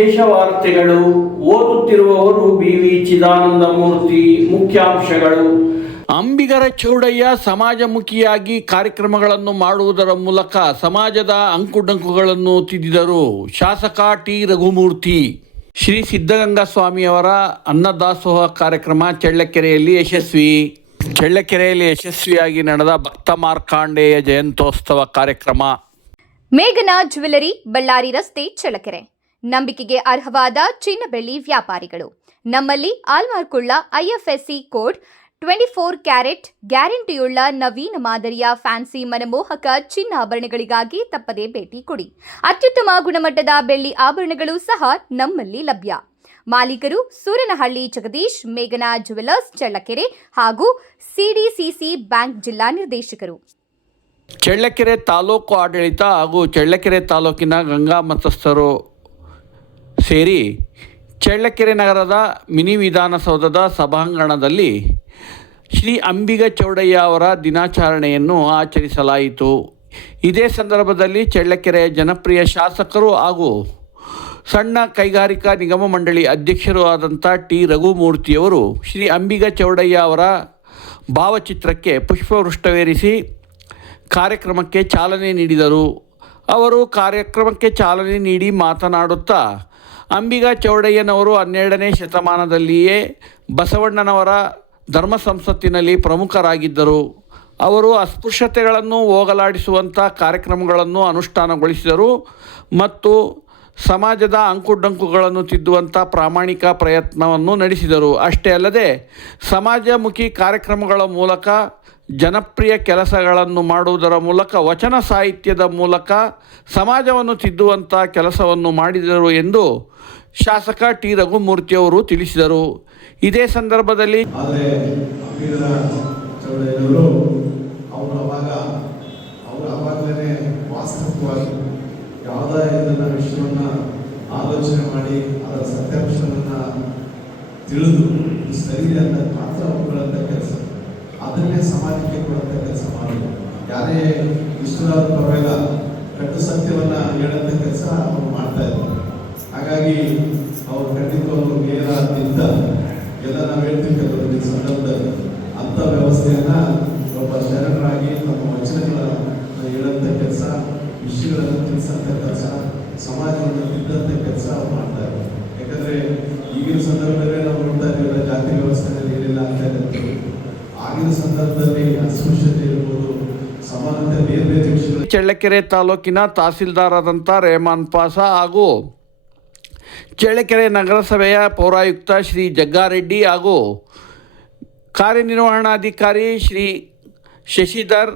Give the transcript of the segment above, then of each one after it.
ವಿಶೇಷ ವಾರ್ತೆಗಳು. ಓದುತ್ತಿರುವವರು BV ಚಿದಾನಂದ ಮೂರ್ತಿ. ಮುಖ್ಯಾಂಶಗಳು. ಅಂಬಿಗರ ಚೌಡಯ್ಯ ಸಮಾಜಮುಖಿಯಾಗಿ ಕಾರ್ಯಕ್ರಮಗಳನ್ನು ಮಾಡುವುದರ ಮೂಲಕ ಸಮಾಜದ ಅಂಕುಡೊಂಕುಗಳನ್ನು ತಿದ್ದಿದರು. ಶಾಸಕ ಟಿ ರಘುಮೂರ್ತಿ. ಶ್ರೀ ಸಿದ್ಧಗಂಗಾ ಸ್ವಾಮಿಯವರ ಅನ್ನದಾಸೋಹ ಕಾರ್ಯಕ್ರಮ ಚಳ್ಳಕೆರೆಯಲ್ಲಿ ಯಶಸ್ವಿ. ಚಳ್ಳಕೆರೆಯಲ್ಲಿ ಯಶಸ್ವಿಯಾಗಿ ನಡೆದ ಭಕ್ತ ಮಾರ್ಕಾಂಡೇಯ ಜಯಂತ್ಯೋತ್ಸವ ಕಾರ್ಯಕ್ರಮ. ಮೇಘನಾ ಜ್ಯುವೆಲರಿ, ಬಳ್ಳಾರಿ ರಸ್ತೆ, ಚಳ್ಳಕೆರೆ. ನಂಬಿಕೆಗೆ ಅರ್ಹವಾದ ಚಿನ್ನ ಬೆಳ್ಳಿ ವ್ಯಾಪಾರಿಗಳು. ನಮ್ಮಲ್ಲಿ ಆಲ್ಮಾರ್ಕುಳ್ಳ IFSC ಕೋಡ್ 24 ಕ್ಯಾರೆಟ್ ಗ್ಯಾರಂಟಿಯುಳ್ಳ ನವೀನ ಮಾದರಿಯ ಫ್ಯಾನ್ಸಿ ಮನಮೋಹಕ ಚಿನ್ನಾಭರಣಗಳಿಗಾಗಿ ತಪ್ಪದೇ ಭೇಟಿ ಕೊಡಿ. ಅತ್ಯುತ್ತಮ ಗುಣಮಟ್ಟದ ಬೆಳ್ಳಿ ಆಭರಣಗಳು ಸಹ ನಮ್ಮಲ್ಲಿ ಲಭ್ಯ. ಮಾಲೀಕರು ಸೂರನಹಳ್ಳಿ ಜಗದೀಶ್, ಮೇಘನಾ ಜ್ಯುವೆಲರ್ಸ್, ಚಳ್ಳಕೆರೆ ಹಾಗೂ CDCC ಬ್ಯಾಂಕ್ ಜಿಲ್ಲಾ ನಿರ್ದೇಶಕರು. ಚಳ್ಳಕೆರೆ ತಾಲೂಕು ಆಡಳಿತ ಹಾಗೂ ಚಳ್ಳಕೆರೆ ತಾಲೂಕಿನ ಗಂಗಾ ಮತಸ್ಥರು ಸೇರಿ ಚಳ್ಳಕೆರೆ ನಗರದ ಮಿನಿ ವಿಧಾನಸೌಧದ ಸಭಾಂಗಣದಲ್ಲಿ ಶ್ರೀ ಅಂಬಿಗ ಚೌಡಯ್ಯ ಅವರ ದಿನಾಚರಣೆಯನ್ನು ಆಚರಿಸಲಾಯಿತು. ಇದೇ ಸಂದರ್ಭದಲ್ಲಿ ಚಳ್ಳಕೆರೆಯ ಜನಪ್ರಿಯ ಶಾಸಕರು ಹಾಗೂ ಸಣ್ಣ ಕೈಗಾರಿಕಾ ನಿಗಮ ಮಂಡಳಿ ಅಧ್ಯಕ್ಷರೂ ಆದಂಥ ಟಿ ರಘುಮೂರ್ತಿಯವರು ಶ್ರೀ ಅಂಬಿಗ ಚೌಡಯ್ಯ ಅವರ ಭಾವಚಿತ್ರಕ್ಕೆ ಪುಷ್ಪವೃಷ್ಟವೇರಿಸಿ ಕಾರ್ಯಕ್ರಮಕ್ಕೆ ಚಾಲನೆ ನೀಡಿದರು. ಅವರು ಕಾರ್ಯಕ್ರಮಕ್ಕೆ ಚಾಲನೆ ನೀಡಿ ಮಾತನಾಡುತ್ತಾ, ಅಂಬಿಗ ಚೌಡಯ್ಯನವರು 12ನೇ ಶತಮಾನದಲ್ಲಿಯೇ ಬಸವಣ್ಣನವರ ಧರ್ಮ ಸಂಸತ್ತಿನಲ್ಲಿ ಪ್ರಮುಖರಾಗಿದ್ದರು. ಅವರು ಅಸ್ಪೃಶ್ಯತೆಗಳನ್ನು ಹೋಗಲಾಡಿಸುವಂಥ ಕಾರ್ಯಕ್ರಮಗಳನ್ನು ಅನುಷ್ಠಾನಗೊಳಿಸಿದರು ಮತ್ತು ಸಮಾಜದ ಅಂಕುಡೊಂಕುಗಳನ್ನು ತಿದ್ದುವಂಥ ಪ್ರಾಮಾಣಿಕ ಪ್ರಯತ್ನವನ್ನು ನಡೆಸಿದರು. ಅಷ್ಟೇ ಅಲ್ಲದೆ ಸಮಾಜಮುಖಿ ಕಾರ್ಯಕ್ರಮಗಳ ಮೂಲಕ ಜನಪ್ರಿಯ ಕೆಲಸಗಳನ್ನು ಮಾಡುವುದರ ಮೂಲಕ ವಚನ ಸಾಹಿತ್ಯದ ಮೂಲಕ ಸಮಾಜವನ್ನು ತಿದ್ದುವಂಥ ಕೆಲಸವನ್ನು ಮಾಡಿದರು ಎಂದು ಶಾಸಕ ಟಿ ರಘುಮೂರ್ತಿಯವರು ತಿಳಿಸಿದರು. ಇದೇ ಸಂದರ್ಭದಲ್ಲಿ ಯಾವುದೇ ಇದನ್ನ ವಿಷಯವನ್ನು ಆಲೋಚನೆ ಮಾಡಿ ಅದರ ಸತ್ಯಾಂಶವನ್ನು ತಿಳಿದು ಸರಿ ಅಂತ ಮಾತ್ರ ಅವುಗಳಂಥ ಕೆಲಸ, ಅದನ್ನೇ ಸಮಾಜಕ್ಕೆ ಕೊಡುವಂಥ ಕೆಲಸ ಮಾಡಿದ್ರು. ಯಾರೇ ಇಷ್ಟವಾದ ಪರವಾಗಿಲ್ಲ, ಕಟ್ಟು ಸತ್ಯವನ್ನು ಹೇಳಂಥ ಕೆಲಸ ಅವರು ಮಾಡ್ತಾ ಇದ್ರು. ಹಾಗಾಗಿ ಅವರು ಖಂಡಿತವಾಗ್ಲೂ ನೇರ ತಿದ್ದ ಎಲ್ಲ ನಾವು ಹೇಳ್ತೀವಿ ಕೆಲವೊಂದು ಸಂದರ್ಭದಲ್ಲಿ ಅಂಥ ವ್ಯವಸ್ಥೆಯನ್ನು ಒಬ್ಬ ಶರಣರಾಗಿ ತಮ್ಮ ವಚನಗಳನ್ನು ಹೇಳಂಥ ಕೆಲಸ, ವಿಷಯಗಳನ್ನು ತಿಳಿಸಂಥ ಕೆಲಸ, ಸಮಾಜವನ್ನು ತಿದ್ದಂಥ ಕೆಲಸ ಅವ್ರು ಮಾಡ್ತಾ ಇದ್ದಾರೆ. ಯಾಕಂದರೆ ಈಗಿನ ಸಂದರ್ಭದಲ್ಲೇ ನಾವು ನೋಡ್ತಾ ಇದ್ದೀವಿ, ಜಾತಿ ವ್ಯವಸ್ಥೆಯಲ್ಲಿ ಏನಿಲ್ಲ ಅಂತ ಇರ್ತೀವಿ. ಆಗಿನ ಸಂದರ್ಭದಲ್ಲಿ ಅಸ್ಪೃಶ್ಯತೆ ಇರ್ಬೋದು, ಸಮಾನತೆ ಬೇರೆ ಬೇರೆ ವಿಷಯಗಳು. ಚಳ್ಳಕೆರೆ ತಾಲೂಕಿನ ತಹಸೀಲ್ದಾರ್ ಆದಂಥ ರೆಹಮಾನ್ ಪಾಷಾ ಹಾಗೂ ಚಳ್ಳಕೆರೆ ನಗರಸಭೆಯ ಪೌರಾಯುಕ್ತ ಶ್ರೀ ಜಗ್ಗಾರೆಡ್ಡಿ ಹಾಗೂ ಕಾರ್ಯನಿರ್ವಹಣಾಧಿಕಾರಿ ಶ್ರೀ ಶಶಿಧರ್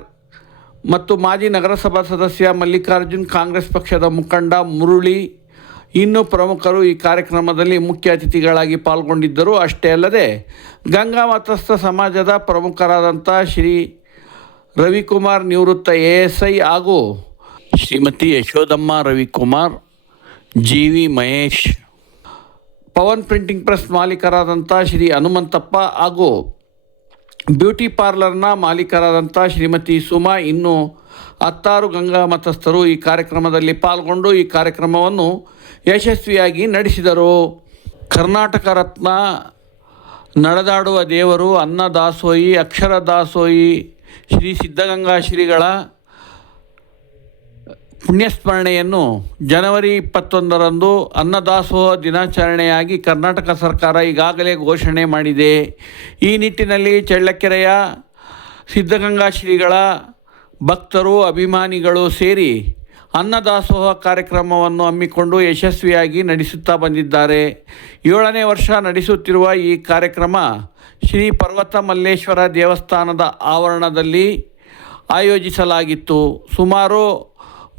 ಮತ್ತು ಮಾಜಿ ನಗರಸಭಾ ಸದಸ್ಯ ಮಲ್ಲಿಕಾರ್ಜುನ್, ಕಾಂಗ್ರೆಸ್ ಪಕ್ಷದ ಮುಖಂಡ ಮುರಳಿ, ಇನ್ನೂ ಪ್ರಮುಖರು ಈ ಕಾರ್ಯಕ್ರಮದಲ್ಲಿ ಮುಖ್ಯ ಅತಿಥಿಗಳಾಗಿ ಪಾಲ್ಗೊಂಡಿದ್ದರು. ಅಷ್ಟೇ ಅಲ್ಲದೆ ಗಂಗಾ ಮತಸ್ಥ ಸಮಾಜದ ಪ್ರಮುಖರಾದಂಥ ಶ್ರೀ ರವಿಕುಮಾರ್, ನಿವೃತ್ತ ASI ಹಾಗೂ Shrimati Yashodamma Ravikumar, GV Mahesh, Pavan printing press ಮಾಲೀಕರಾದಂಥ ಶ್ರೀ ಹನುಮಂತಪ್ಪ ಹಾಗೂ ಬ್ಯೂಟಿ ಪಾರ್ಲರ್ನ ಮಾಲೀಕರಾದಂಥ ಶ್ರೀಮತಿ ಸುಮಾ, ಇನ್ನೂ 10 ಗಂಗಾ ಮತಸ್ಥರು ಈ ಕಾರ್ಯಕ್ರಮದಲ್ಲಿ ಪಾಲ್ಗೊಂಡು ಈ ಕಾರ್ಯಕ್ರಮವನ್ನು ಯಶಸ್ವಿಯಾಗಿ ನಡೆಸಿದರು. ಕರ್ನಾಟಕ ರತ್ನ, ನಡೆದಾಡುವ ದೇವರು, ಅನ್ನದಾಸೋಹಿ, ಅಕ್ಷರ ದಾಸೋಹಿ ಶ್ರೀ ಸಿದ್ಧಗಂಗಾ ಶ್ರೀಗಳ ಪುಣ್ಯಸ್ಮರಣೆಯನ್ನು ಜನವರಿ 21ರಂದು ಅನ್ನದಾಸೋಹ ದಿನಾಚರಣೆಯಾಗಿ ಕರ್ನಾಟಕ ಸರ್ಕಾರ ಈಗಾಗಲೇ ಘೋಷಣೆ ಮಾಡಿದೆ. ಈ ನಿಟ್ಟಿನಲ್ಲಿ ಚಳ್ಳಕೆರೆಯ ಸಿದ್ಧಗಂಗಾ ಶ್ರೀಗಳ ಭಕ್ತರು, ಅಭಿಮಾನಿಗಳು ಸೇರಿ ಅನ್ನದಾಸೋಹ ಕಾರ್ಯಕ್ರಮವನ್ನು ಹಮ್ಮಿಕೊಂಡು ಯಶಸ್ವಿಯಾಗಿ ನಡೆಸುತ್ತಾ ಬಂದಿದ್ದಾರೆ. 7ನೇ ವರ್ಷ ನಡೆಸುತ್ತಿರುವ ಈ ಕಾರ್ಯಕ್ರಮ ಶ್ರೀ ಪರ್ವತ ಮಲ್ಲೇಶ್ವರ ದೇವಸ್ಥಾನದ ಆವರಣದಲ್ಲಿ ಆಯೋಜಿಸಲಾಗಿತ್ತು. ಸುಮಾರು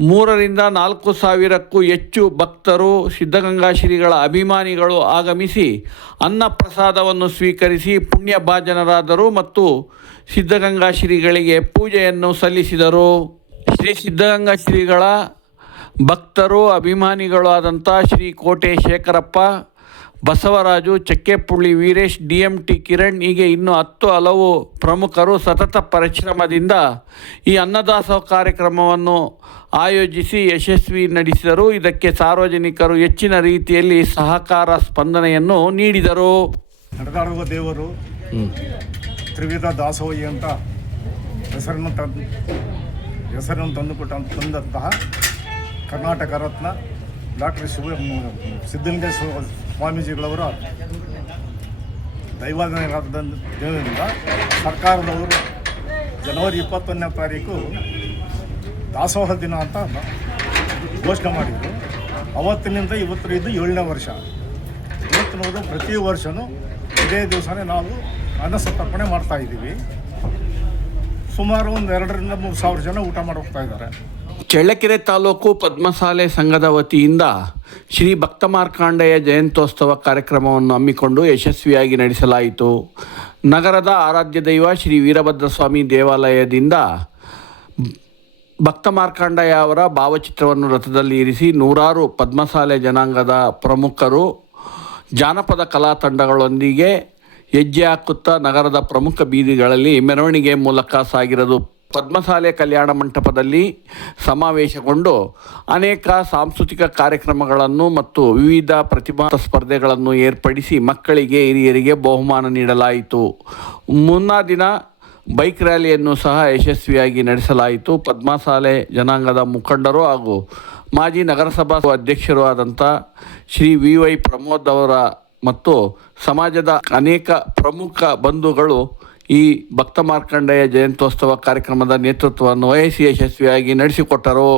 3ರಿಂದ 4 ಸಾವಿರಕ್ಕೂ ಹೆಚ್ಚು ಭಕ್ತರು, ಸಿದ್ಧಗಂಗಾ ಶ್ರೀಗಳ ಅಭಿಮಾನಿಗಳು ಆಗಮಿಸಿ ಅನ್ನಪ್ರಸಾದವನ್ನು ಸ್ವೀಕರಿಸಿ ಪುಣ್ಯಭಾಜನರಾದರು ಮತ್ತು ಸಿದ್ಧಗಂಗಾ ಶ್ರೀಗಳಿಗೆ ಪೂಜೆಯನ್ನು ಸಲ್ಲಿಸಿದರು. ಶ್ರೀ ಸಿದ್ಧಗಂಗಾ ಶ್ರೀಗಳ ಭಕ್ತರು, ಅಭಿಮಾನಿಗಳು ಆದಂಥ ಶ್ರೀ ಕೋಟೆ ಶೇಖರಪ್ಪ, ಬಸವರಾಜು, ಚಕ್ಕೆಪುಳ್ಳಿ ವೀರೇಶ್, DMT ಕಿರಣ್, ಹೀಗೆ ಇನ್ನೂ 10 ಹಲವು ಪ್ರಮುಖರು ಸತತ ಪರಿಶ್ರಮದಿಂದ ಈ ಅನ್ನದಾಸೋಹ ಕಾರ್ಯಕ್ರಮವನ್ನು ಆಯೋಜಿಸಿ ಯಶಸ್ವಿ ನಡೆಸಿದರು. ಇದಕ್ಕೆ ಸಾರ್ವಜನಿಕರು ಹೆಚ್ಚಿನ ರೀತಿಯಲ್ಲಿ ಸಹಕಾರ ಸ್ಪಂದನೆಯನ್ನು ನೀಡಿದರು. ನಡೆದಾಡುವ ದೇವರು ತ್ರಿವಿಧ ದಾಸೋಹಿ ಅಂತ ಹೆಸರನ್ನು ತಂದಂತಹ ಕರ್ನಾಟಕ ರತ್ನ ಡಾಕ್ಟರ್ ಸಿದ್ಧಲಿಂಗೇಶ್ವರ ಸ್ವಾಮೀಜಿಗಳವರ ದೈವಾಧೀನದಿಂದ ಸರ್ಕಾರದವರು ಜನವರಿ 21ನೇ ತಾರೀಕು ದಾಸೋಹ ದಿನ ಅಂತ ಘೋಷಣೆ ಮಾಡಿದರು. ಅವತ್ತಿನಿಂದ ಇವತ್ತು 7ನೇ ವರ್ಷ. ಇವತ್ತಿನವರು ಪ್ರತಿ ವರ್ಷವೂ ಇದೇ ದಿವಸನೇ ನಾವು ಅನ್ನ ಸಂತರ್ಪಣೆ ಮಾಡ್ತಾಯಿದ್ದೀವಿ. ಸುಮಾರು ಒಂದು 2,000-3,000 ಜನ ಊಟ ಮಾಡಿ ಹೋಗ್ತಾ ಇದ್ದಾರೆ. ಚಳ್ಳಕೆರೆ ತಾಲೂಕು ಪದ್ಮಸಾಲೆ ಸಂಘದ ವತಿಯಿಂದ ಶ್ರೀ ಭಕ್ತ ಮಾರ್ಕಾಂಡೇಯ ಜಯಂತ್ಯೋತ್ಸವ ಕಾರ್ಯಕ್ರಮವನ್ನು ಹಮ್ಮಿಕೊಂಡು ಯಶಸ್ವಿಯಾಗಿ ನಡೆಸಲಾಯಿತು. ನಗರದ ಆರಾಧ್ಯ ದೈವ ಶ್ರೀ ವೀರಭದ್ರಸ್ವಾಮಿ ದೇವಾಲಯದಿಂದ ಭಕ್ತ ಮಾರ್ಕಾಂಡೇಯ ಅವರ ಭಾವಚಿತ್ರವನ್ನು ರಥದಲ್ಲಿ ಇರಿಸಿ ನೂರಾರು ಪದ್ಮಸಾಲೆ ಜನಾಂಗದ ಪ್ರಮುಖರು ಜಾನಪದ ಕಲಾ ತಂಡಗಳೊಂದಿಗೆ ಹೆಜ್ಜೆ ಹಾಕುತ್ತಾ ನಗರದ ಪ್ರಮುಖ ಬೀದಿಗಳಲ್ಲಿ ಮೆರವಣಿಗೆ ಮೂಲಕ ಸಾಗಿರದು. ಪದ್ಮಸಾಲೆ ಕಲ್ಯಾಣ ಮಂಟಪದಲ್ಲಿ ಸಮಾವೇಶಗೊಂಡು ಅನೇಕ ಸಾಂಸ್ಕೃತಿಕ ಕಾರ್ಯಕ್ರಮಗಳನ್ನು ಮತ್ತು ವಿವಿಧ ಪ್ರತಿಭಾ ಸ್ಪರ್ಧೆಗಳನ್ನು ಏರ್ಪಡಿಸಿ ಮಕ್ಕಳಿಗೆ ಹಿರಿಯರಿಗೆ ಬಹುಮಾನ ನೀಡಲಾಯಿತು. ಮುನ್ನಾ ದಿನ ಬೈಕ್ ರ್ಯಾಲಿಯನ್ನು ಸಹ ಯಶಸ್ವಿಯಾಗಿ ನಡೆಸಲಾಯಿತು. ಪದ್ಮಸಾಲೆ ಜನಾಂಗದ ಮುಖಂಡರು ಹಾಗೂ ಮಾಜಿ ನಗರಸಭಾ ಅಧ್ಯಕ್ಷರು ಆದಂಥ ಶ್ರೀ VY ಪ್ರಮೋದ್ ಅವರ ಮತ್ತು ಸಮಾಜದ ಅನೇಕ ಪ್ರಮುಖ ಬಂಧುಗಳು ಈ ಭಕ್ತ ಮಾರ್ಕಾಂಡೇಯ ಜಯಂತ್ಯೋತ್ಸವ ಕಾರ್ಯಕ್ರಮದ ನೇತೃತ್ವವನ್ನು ವಹಿಸಿ ಯಶಸ್ವಿಯಾಗಿ ನಡೆಸಿಕೊಟ್ಟರು.